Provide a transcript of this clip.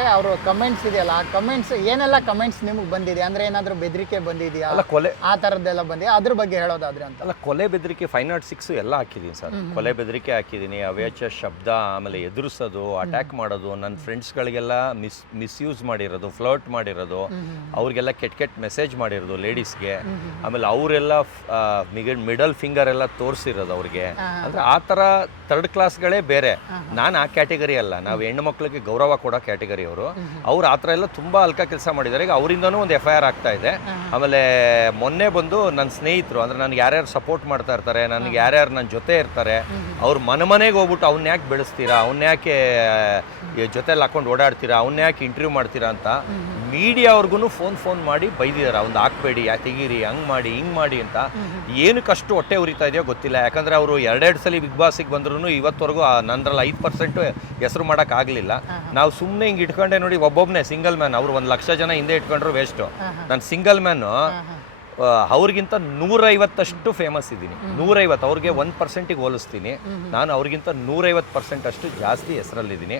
ಅವರು ಕಮೆಂಟ್ಸ್ ಇದೆಯಲ್ಲ ಆ ಕಮೆಂಟ್ಸ್ ಏನೆಲ್ಲ ಕಮೆಂಟ್ಸ್ ನಿಮಗೆ ಬಂದಿದೆ ಅಂದ್ರೆ ಏನಾದರೂ ಬೆದರಿಕೆ ಬಂದಿದೆಯಾ ಅಲ್ಲ ಕೊಲೆ ಆ ಥರದ್ದೆಲ್ಲ ಬಂದಿದೆ ಅದ್ರ ಬಗ್ಗೆ ಹೇಳೋದಾದ್ರೆ ಅಂತ. ಅಲ್ಲ ಕೊಲೆ ಬೆದರಿಕೆ 506 ಎಲ್ಲ ಹಾಕಿದ್ದೀನಿ ಸರ್. ಕೊಲೆ ಬೆದರಿಕೆ ಹಾಕಿದ್ದೀನಿ, ಅವ್ಯಾಚ ಶಬ್ದ, ಆಮೇಲೆ ಎದುರಿಸೋದು, ಅಟ್ಯಾಕ್ ಮಾಡೋದು, ನನ್ನ ಫ್ರೆಂಡ್ಸ್ಗಳಿಗೆಲ್ಲ ಮಿಸ್ಯೂಸ್ ಮಾಡಿರೋದು, ಫ್ಲರ್ಟ್ ಮಾಡಿರೋದು, ಅವ್ರಿಗೆಲ್ಲ ಕೆಟ್ಟ ಮೆಸೇಜ್ ಮಾಡಿರೋದು ಲೇಡೀಸ್ಗೆ, ಆಮೇಲೆ ಅವರೆಲ್ಲ ಮಿಡಲ್ ಫಿಂಗರ್ ಎಲ್ಲ ತೋರಿಸಿರೋದು ಅವ್ರಿಗೆ. ಅಂದರೆ ಆ ಥರ ಥರ್ಡ್ ಕ್ಲಾಸ್ಗಳೇ ಬೇರೆ. ನಾನು ಆ ಕ್ಯಾಟಗರಿ ಅಲ್ಲ, ನಾವು ಹೆಣ್ಣು ಮಕ್ಕಳಿಗೆ ಗೌರವ ಕೊಡೋ ಕ್ಯಾಟಗರಿ ಅವರು. ಅವ್ರು ಆ ಥರ ಎಲ್ಲ ತುಂಬ ಅಲ್ಕ ಕೆಲಸ ಮಾಡಿದ್ದಾರೆ. ಈಗ ಅವರಿಂದನೂ ಒಂದು FIR ಆಗ್ತಾ ಇದೆ. ಆಮೇಲೆ ಮೊನ್ನೆ ಬಂದು ನನ್ನ ಸ್ನೇಹಿತರು, ಅಂದರೆ ನನಗೆ ಯಾರ್ಯಾರು ಸಪೋರ್ಟ್ ಮಾಡ್ತಾ ಇರ್ತಾರೆ, ನನಗೆ ಯಾರ್ಯಾರು ನನ್ನ ಜೊತೆ ಇರ್ತಾರೆ, ಅವ್ರು ಮನೆಗೆ ಹೋಗ್ಬಿಟ್ಟು ಅವ್ನ ಯಾಕೆ ಬೆಳೆಸ್ತೀರಾ, ಅವ್ನ ಯಾಕೆ ಜೊತೆಲಿ ಹಾಕೊಂಡು ಓಡಾಡ್ತೀರಾ, ಅವ್ನ ಯಾಕೆ ಇಂಟರ್ವ್ಯೂ ಮಾಡ್ತೀರಾ ಅಂತ ಮೀಡಿಯಾವ್ರಿಗೂ ಫೋನ್ ಮಾಡಿ ಬೈದಿದ್ದಾರೆ. ಅವ್ನು ಹಾಕ್ಬೇಡಿ, ತೆಗೀರಿ, ಹಂಗೆ ಮಾಡಿ ಹಿಂಗೆ ಮಾಡಿ ಅಂತ. ಏನಕ್ಕಷ್ಟು ಹೊಟ್ಟೆ ಉರಿತಾ ಇದೆಯೋ ಗೊತ್ತಿಲ್ಲ. ಯಾಕಂದರೆ ಅವರು 2 ಸಲ ಬಿಗ್ ಬಾಸಿಗೆ ಬಂದ್ರೂ ಇವತ್ತವರೆಗೂ ನನ್ನರಲ್ಲಿ 5% ಹೆಸರು ಮಾಡೋಕ್ಕಾಗಲಿಲ್ಲ. ನಾವು ಸುಮ್ಮನೆ ಹಿಂಗೆ ಇಟ್ಕೊಂಡೆ ನೋಡಿ, ಒಬ್ಬೊಬ್ಬನೇ ಸಿಂಗಲ್ ಮ್ಯಾನ್. ಅವರು 1 ಲಕ್ಷ ಜನ ಹಿಂದೆ ಇಟ್ಕೊಂಡ್ರು ವೇಸ್ಟು. ನಾನು ಸಿಂಗಲ್ ಮ್ಯಾನು ಅವ್ರಿಗಿಂತ 150 ಫೇಮಸ್ ಇದ್ದೀನಿ. 150 ಅವ್ರಿಗೆ 1%ಗೆ ಹೋಲಿಸ್ತೀನಿ. ನಾನು ಅವ್ರಿಗಿಂತ 150% ಅಷ್ಟು ಜಾಸ್ತಿ ಹೆಸರಲ್ಲಿದ್ದೀನಿ.